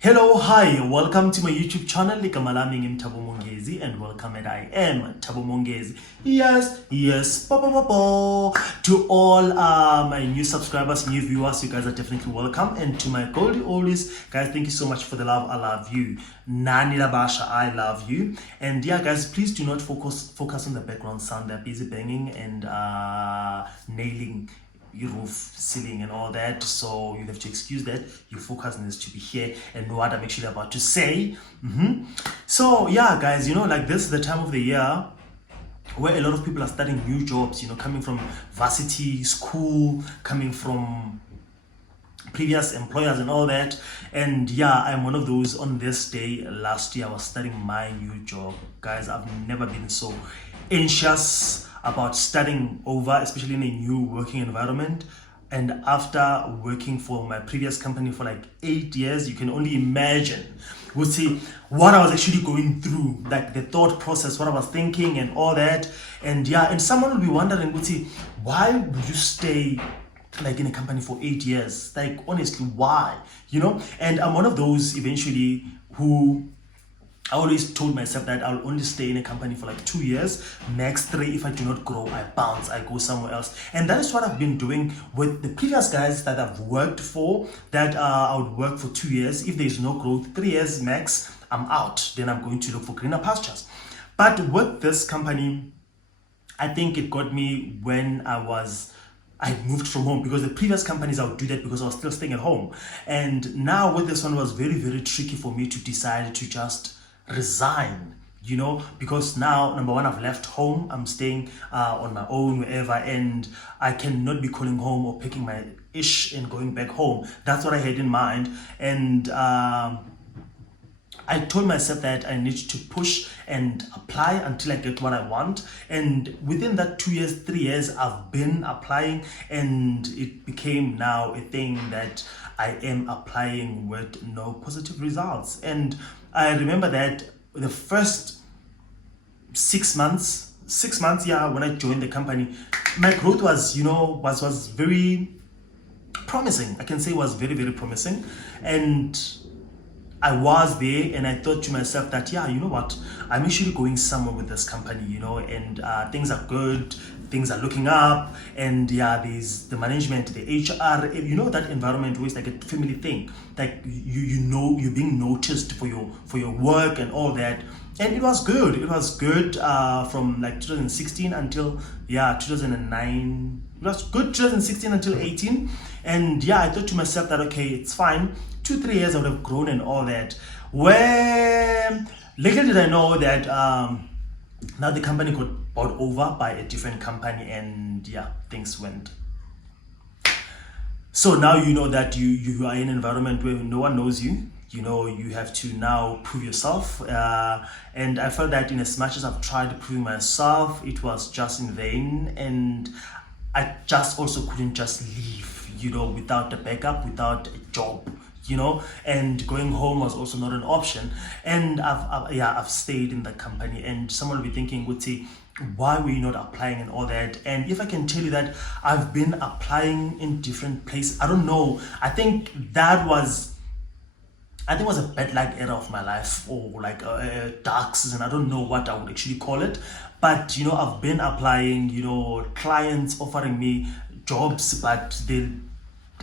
Hello, hi, welcome to my YouTube channel. Igama lami ngimThabo Mongezi and welcome, and I am Thabo Mongezi. Yes, to all my new subscribers, new viewers, you guys are definitely welcome. And to my goldie oldies, guys, thank you so much for the love. I love you. Nani Labasha, I love you. And yeah, guys, please do not focus on the background sound. They're busy banging and nailing your roof, ceiling and all that, so you have to excuse that. Your focus needs to be here and know what I'm actually about to say. So yeah, guys, like this is the time of the year where a lot of people are starting new jobs, coming from varsity school, coming from previous employers and all that. And yeah, I'm one of those. On this day last year I was starting my new job. Guys, I've never been so anxious about starting over, especially in a new working environment. And after working for my previous company for like 8 years, you can only imagine, we'll see what I was actually going through, like the thought process, what I was thinking and all that. And yeah, and someone will be wondering, we'll see, why would you stay like in a company for 8 years? Like, honestly, why? And I'm one of those eventually who I always told myself that I'll only stay in a company for like 2 years, max 3. If I do not grow, I bounce, I go somewhere else. And that is what I've been doing with the previous guys that I've worked for, that I would work for 2 years. If there's no growth, 3 years max, I'm out. Then I'm going to look for greener pastures. But with this company, I think it got me when I moved from home, because the previous companies I would do that because I was still staying at home. And now with this one, it was very, very tricky for me to decide to just resign, because now, number one, I've left home, I'm staying on my own wherever, and I cannot be calling home or picking my ish and going back home. That's what I had in mind. And I told myself that I need to push and apply until I get what I want. And within that 2 years, 3 years, I've been applying, and it became now a thing that I am applying with no positive results. And I remember that the first 6 months, when I joined the company, my growth was, was very promising. I can say it was very, very promising. And I was there, and I thought to myself that, yeah, you know what, I'm actually going somewhere with this company, and things are good, things are looking up. And yeah, there's the management, the HR, that environment where it's like a family thing, like you're being noticed for your work and all that. And it was good from like 2016 until 2009. It was good 2016 until 18. And yeah, I thought to myself that, okay, it's fine, 2-3 years I would have grown and all that. When little did I know that now the company got bought over by a different company, and yeah, things went. So now you know that you are in an environment where no one knows you. You have to now prove yourself. And I felt that in as much as I've tried proving myself, it was just in vain. And I just also couldn't just leave, without a backup, without a job, and going home was also not an option. And I've stayed in the company. And someone will be thinking, would say, why were you not applying and all that? And if I can tell you that I've been applying in different places, I don't know. I think it was a bad luck era of my life, or like a dark season. I don't know what I would actually call it. But, I've been applying, clients offering me jobs, but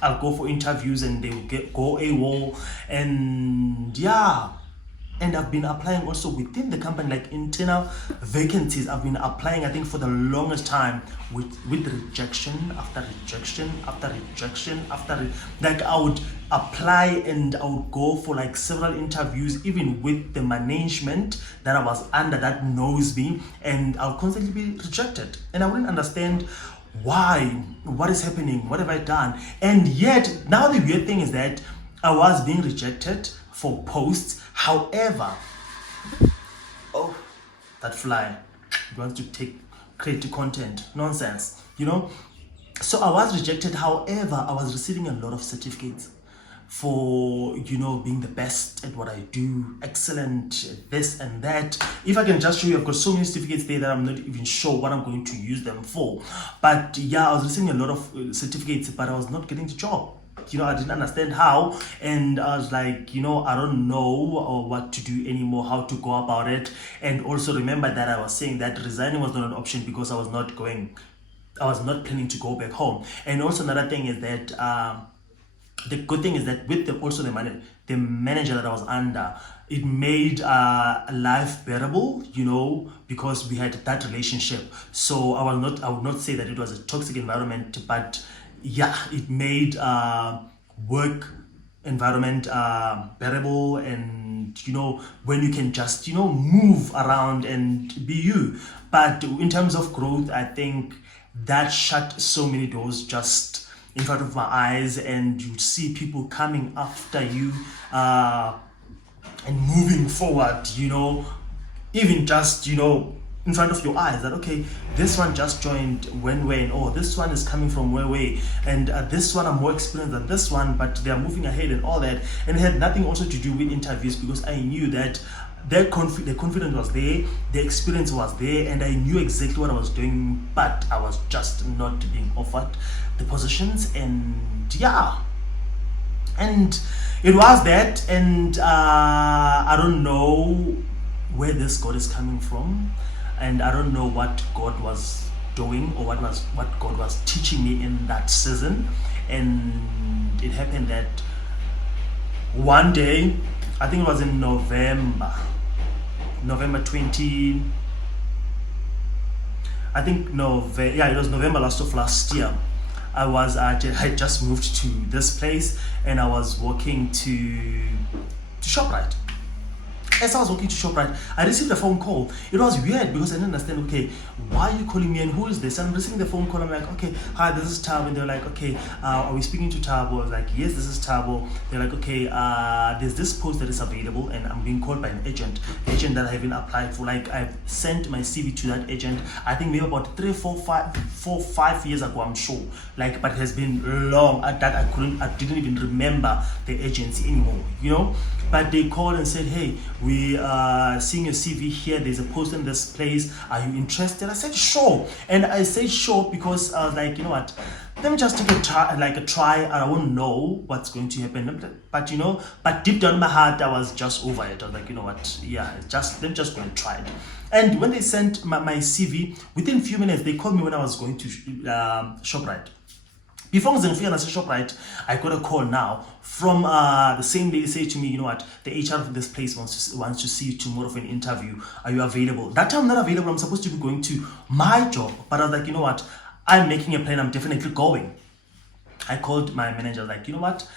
I'll go for interviews and they will go AWOL. And yeah, and I've been applying also within the company, like internal vacancies. I've been applying, I think, for the longest time with rejection after rejection after rejection like I would apply and I would go for like several interviews, even with the management that I was under that knows me, and I'll constantly be rejected. And I wouldn't understand why, what is happening, what have I done? And yet now the weird thing is that I was being rejected for posts. However, that fly wants to take creative content, nonsense, so I was rejected. However, I was receiving a lot of certificates for being the best at what I do, excellent this and that. If I can just show you, I've got so many certificates there that I'm not even sure what I'm going to use them for. But yeah, I was receiving a lot of certificates, but I was not getting the job. work. You know, I didn't understand how, and I was like, you know, I don't know what to do anymore, how to go about it. And also remember that I was saying that resigning was not an option because I was not planning to go back home. And also another thing is that the good thing is that with the manager that I was under, it made life bearable, you know, because we had that relationship. So I would not say that it was a toxic environment, but yeah, it made work environment bearable. And you know, when you can just, you know, move around and be you. But in terms of growth, I think that shut so many doors just in front of my eyes, and you see people coming after you and moving forward, you know, even just, you know, in front of your eyes, that okay, this one just joined when, oh, this one is coming from where, and this one I'm more experienced than this one, but they're moving ahead and all that. And it had nothing also to do with interviews, because I knew that the confidence was there, the experience was there, and I knew exactly what I was doing, but I was just not being offered the positions. And yeah, and it was that. And I don't know where this God is coming from, and I don't know what God was doing, or what God was teaching me in that season. And it happened that one day, I think it was in November 20, I think it was November last year. I just moved to this place, and I was walking to ShopRite. As I was walking to ShopRite, I received a phone call. It was weird because I didn't understand, okay, why are you calling me and who is this? And I'm receiving the phone call. I'm like, okay, hi, this is Tabo. And they're like, okay, are we speaking to Tabo? I was like, yes, this is Tabo. They're like, okay, there's this post that is available, and I'm being called by an agent. The agent that I haven't applied for. Like, I've sent my CV to that agent, I think maybe about 5 years ago, I'm sure. Like, but it has been long that I didn't even remember the agency anymore, you know. But they called and said, hey, we are seeing your CV here. There's a post in this place. Are you interested? I said, sure. And I said sure because I was like, you know what? Let me just take a try. I won't know what's going to happen. But you know, but deep down in my heart, I was just over it. I was like, you know what? Yeah, let me just go and try it. And when they sent my CV, within a few minutes, they called me when I was going to ShopRite. Before I was in ShopRite, I got a call now from the same lady saying to me, you know what, the HR of this place wants to see you tomorrow for an interview. Are you available? That time I'm not available. I'm supposed to be going to my job. But I was like, you know what, I'm making a plan. I'm definitely going. I called my manager, like, you know what,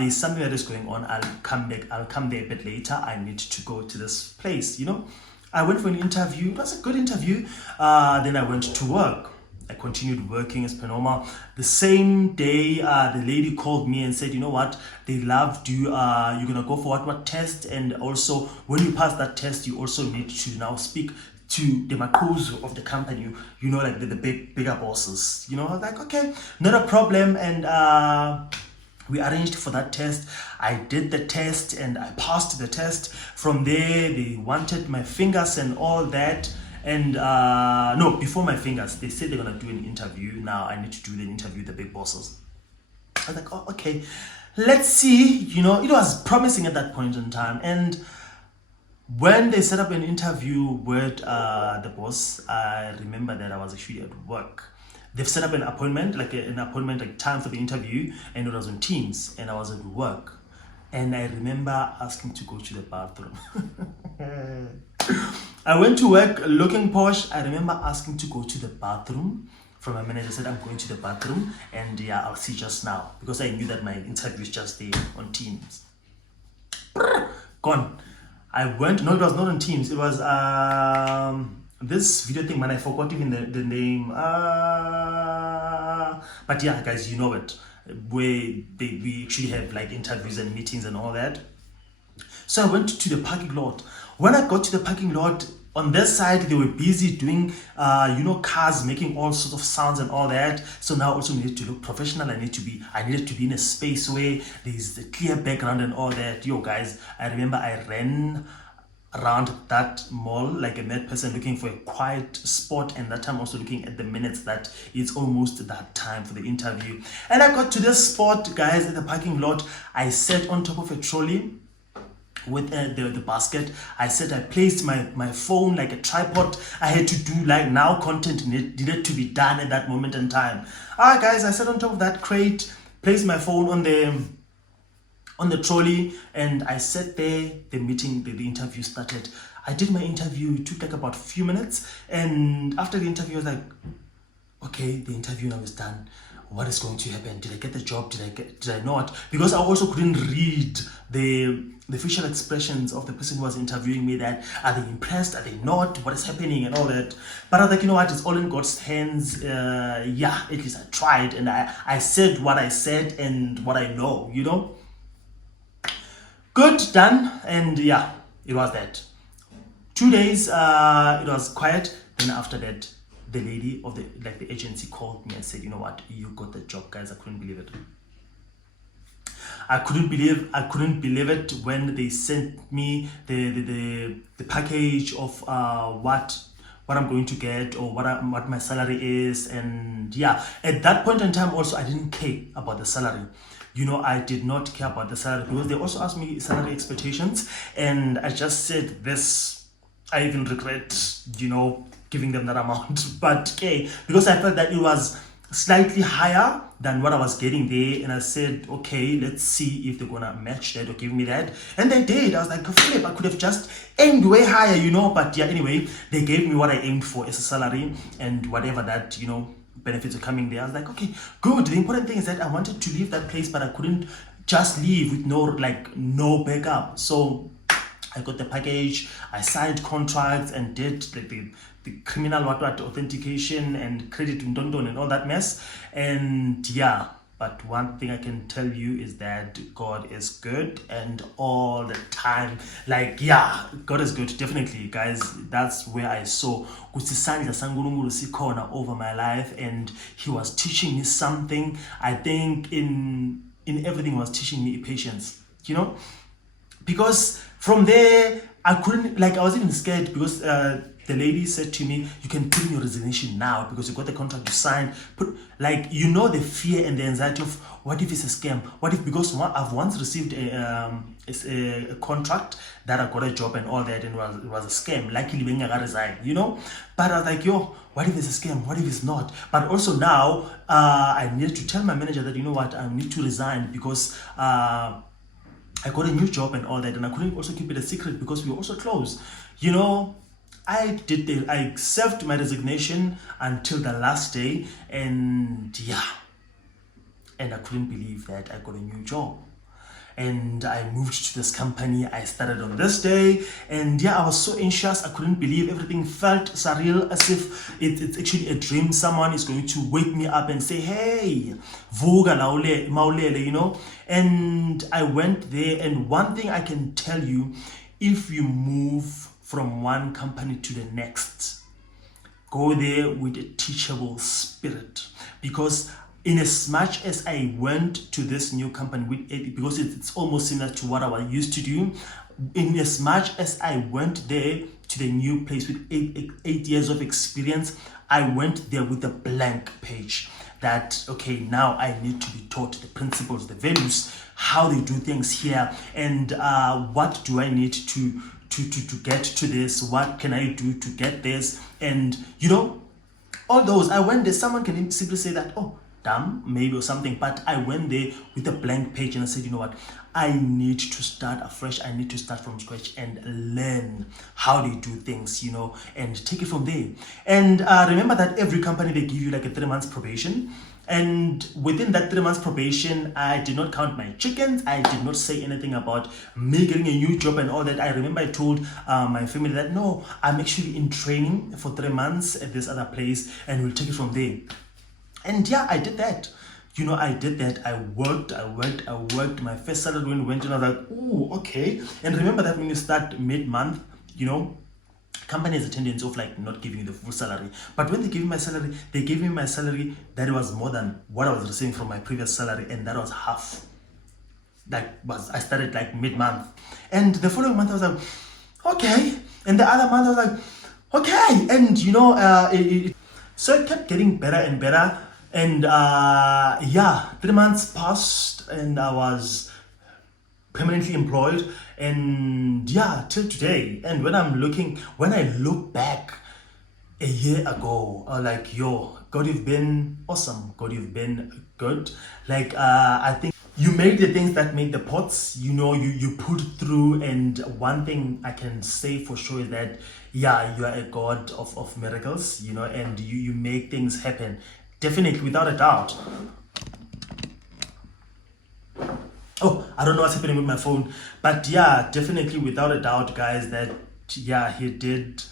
there's something that is going on. I'll come back. I'll come there a bit later. I need to go to this place, you know. I went for an interview. It was a good interview. Then I went to work. I continued working as per normal. The same day, the lady called me and said, you know what, they loved you. You're going to go for what test. And also, when you pass that test, you also need to now speak to the Makuzu of the company, you know, like the bigger bosses. You know, I was like, okay, not a problem. And we arranged for that test. I did the test and I passed the test. From there, they wanted my fingers and all that. And no, before my fingers, they said they're gonna do an interview. Now I need to do the interview with the big bosses. I was like, oh, okay, let's see. You know, it was promising at that point in time. And when they set up an interview with the boss, I remember that I was actually at work. They've set up an appointment, like time for the interview, and it was on Teams, and I was at work. And I remember asking to go to the bathroom. I went to work looking posh. I remember asking to go to the bathroom. From my manager said, I'm going to the bathroom, and yeah, I'll see just now, because I knew that my interview is just there on Teams. Gone. I went. No, it was not on Teams. It was this video thing, man. I forgot even the name. But yeah, guys, you know it. Where we actually have like interviews and meetings and all that. So I went to the parking lot. When I got to the parking lot, on their side, they were busy doing, cars making all sorts of sounds and all that. So now also needed to look professional. I needed to be in a space where there's the clear background and all that. Yo, guys, I remember I ran around that mall like a mad person looking for a quiet spot, and that time also looking at the minutes that it's almost that time for the interview. And I got to this spot, guys, at the parking lot. I sat on top of a trolley with the basket. I placed my phone like a tripod. I had to do like now content needed to be done at that moment in time. Alright guys, I sat on top of that crate, placed my phone on the trolley, and I sat there. The interview started. I did my interview. It took like about a few minutes, and after the interview I was like, okay, the interview now is done. What is going to happen? Did I get the job? Did I not? Because I also couldn't read the facial expressions of the person who was interviewing me. That are they impressed? Are they not? What is happening and all that? But I was like, you know what? It's all in God's hands. Yeah, at least I tried, and I said what I said and what I know. You know. Good, done, and yeah, it was that. 2 days, it was quiet. Then after that, the lady of the agency called me and said, you know what, you got the job, guys. I couldn't believe it. I couldn't believe it when they sent me the package of what I'm going to get, or what my salary is. And yeah, at that point in time also I didn't care about the salary. You know, I did not care about the salary, because they also asked me salary expectations, and I just said this. I even regret, you know, giving them that amount. But okay, because I felt that it was slightly higher than what I was getting there, and I said, okay, let's see if they're gonna match that or give me that. And they did. I was like, flip, I could have just aimed way higher, you know. But yeah, anyway, they gave me what I aimed for as a salary, and whatever that, you know, benefits are coming there. I was like, okay, good. The important thing is that I wanted to leave that place, but I couldn't just leave with no backup. So I got the package, I signed contracts, and did the criminal what authentication and credit and all that mess. And yeah, but one thing I can tell you is that God is good, and all the time. Like, yeah, God is good, definitely, guys. That's where I saw kusisandla sankulunkulu sikhona over my life, and He was teaching me something. I think in everything He was teaching me patience, you know, because from there I couldn't, like, I was even scared, because the lady said to me, you can put in your resignation now because you got the contract you signed. Put, like, you know, the fear and the anxiety of what if it's a scam? What if, because I've once received a contract that I got a job and all that, and it was a scam. Luckily, when I got resigned, you know. But I was like, yo, what if it's a scam? What if it's not? But also now, I needed to tell my manager that, you know what, I need to resign, because I got a new job and all that, and I couldn't also keep it a secret because we were also close, you know. I served my resignation until the last day, and yeah, and I couldn't believe that I got a new job. And I moved to this company. I started on this day, and yeah, I was so anxious. I couldn't believe. Everything felt surreal, as if it's actually a dream. Someone is going to wake me up and say, hey, vuga maulele, you know. And I went there, and one thing I can tell you, if you move from one company to the next, go there with a teachable spirit. Because in as much as I went to this new company with it, because it's almost similar to what I was used to do, in as much as I went there to the new place with eight years of experience, I went there with a blank page. That, okay, now I need to be taught the principles, the values, how they do things here, and what do I need to get to this, what can I do to get this, and you know, all those. I went there, someone can simply say that, oh, damn, maybe, or something, but I went there with a blank page, and I said, you know what, I need to start afresh. I need to start from scratch and learn how they do things, you know, and take it from there. And remember that every company, they give you like a 3 months probation. And within that 3 months probation, I did not count my chickens. I did not say anything about me getting a new job and all that. I remember I told my family that, no, I'm actually in training for 3 months at this other place, and we'll take it from there. And yeah, I did that. You know, I did that. I worked. My first salary went in, I was like, oh, okay. And remember that when you start mid-month, you know, company has a tendency of like not giving you the full salary. But when they gave me my salary, they gave me my salary that was more than what I was receiving from my previous salary, and that was half. I started like mid-month. And the following month I was like, okay. And the other month I was like, okay. And so it kept getting better and better. And yeah, 3 months passed and I was permanently employed, and yeah, till today. And when I look back a year ago, like, yo, God, you've been awesome. God, you've been good. Like, I think you make the things that make the pots, you put through. And one thing I can say for sure is that, yeah, you are a God of miracles, and you make things happen. Definitely, without a doubt. Oh, I don't know what's happening with my phone, but yeah, definitely, without a doubt, guys, that yeah, he did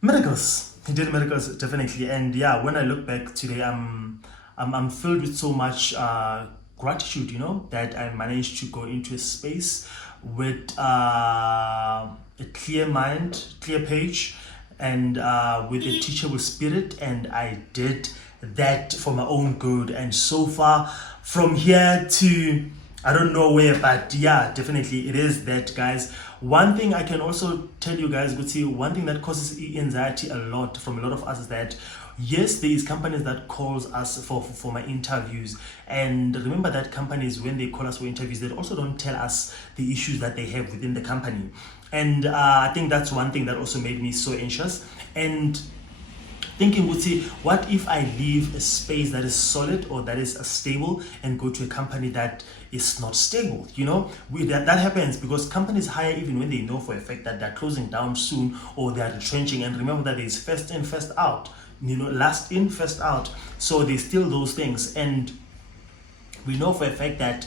miracles. He did miracles, definitely. And yeah, when I look back today, I'm filled with so much gratitude, that I managed to go into a space with a clear mind, clear page, and with a teachable spirit. And I did that for my own good. And so far, from here to I don't know where, but yeah, definitely it is that, guys. One thing I can also tell you guys, Guti, one thing that causes anxiety a lot from a lot of us is that, yes, there is companies that calls us for my interviews. And remember that companies, when they call us for interviews, they also don't tell us the issues that they have within the company. And I think that's one thing that also made me so anxious. And thinking, would say, what if I leave a space that is solid or that is stable and go to a company that is not stable? That happens because companies hire even when they know for a fact that they're closing down soon or they're retrenching. And remember that there's first in, first out, last in, first out. So there's still those things. And we know for a fact that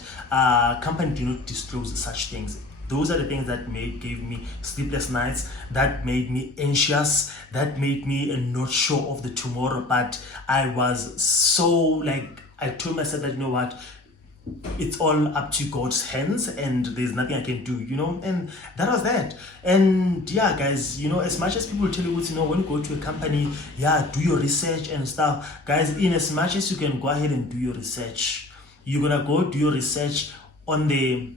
companies do not disclose such things. Those are the things that gave me sleepless nights, that made me anxious, that made me not sure of the tomorrow. But I was so, like, I told myself that, what, it's all up to God's hands and there's nothing I can do, and that was that. And yeah, guys, as much as people tell you, when you go to a company, yeah, do your research and stuff, guys, in as much as you can go ahead and do your research, you're gonna go do your research on the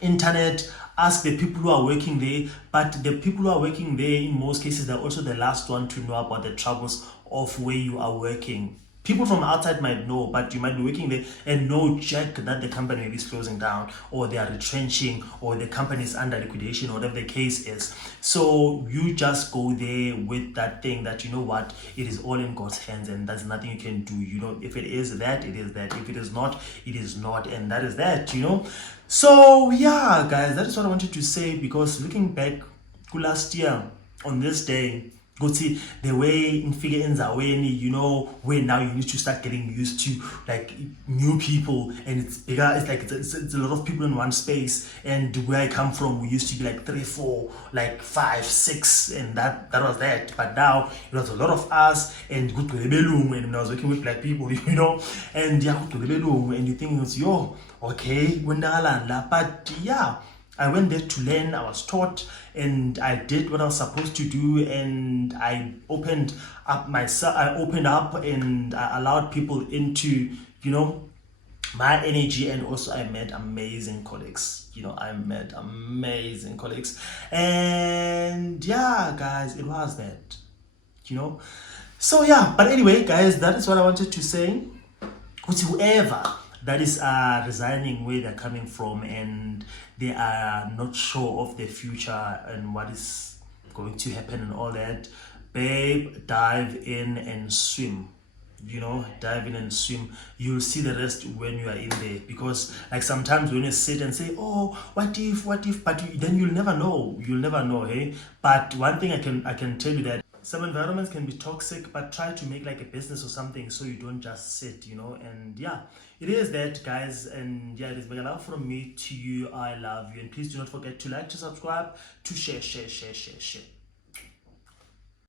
internet, ask the people who are working there. But the people who are working there, in most cases, they're also the last one to know about the troubles of where you are working. People from outside might know, but you might be working there and know check that the company is closing down or they are retrenching or the company is under liquidation or whatever the case is. So you just go there with that thing that, what, it is all in God's hands and there's nothing you can do. If it is that, it is that. If it is not, it is not. And that is that, So yeah, guys, that is what I wanted to say, because looking back to last year on this day, go see the way in figure ends are when where now you need to start getting used to like new people, and it's bigger. It's like it's a lot of people in one space. And where I come from, we used to be like 3, 4, like 5, 6, and that was that. But now it was a lot of us, and good to the belum, and when I was working with black people, and yeah, good to the belum, and you think it's okay, but yeah. I went there to learn, I was taught, and I did what I was supposed to do, and I opened up myself, and I allowed people into, my energy. And also I met amazing colleagues, and yeah, guys, it was that, so yeah. But anyway, guys, that is what I wanted to say. Whoever that is resigning where they're coming from and they are not sure of the future and what is going to happen and all that, babe, dive in and swim. Dive in and swim. You'll see the rest when you are in there. Because like sometimes when you sit and say, oh, what if, but then you'll never know. Hey. But one thing I can tell you that some environments can be toxic, but try to make like a business or something so you don't just sit, and yeah, it is that, guys. And yeah, it is big love from me to you. I love you, and please do not forget to like, to subscribe, to share.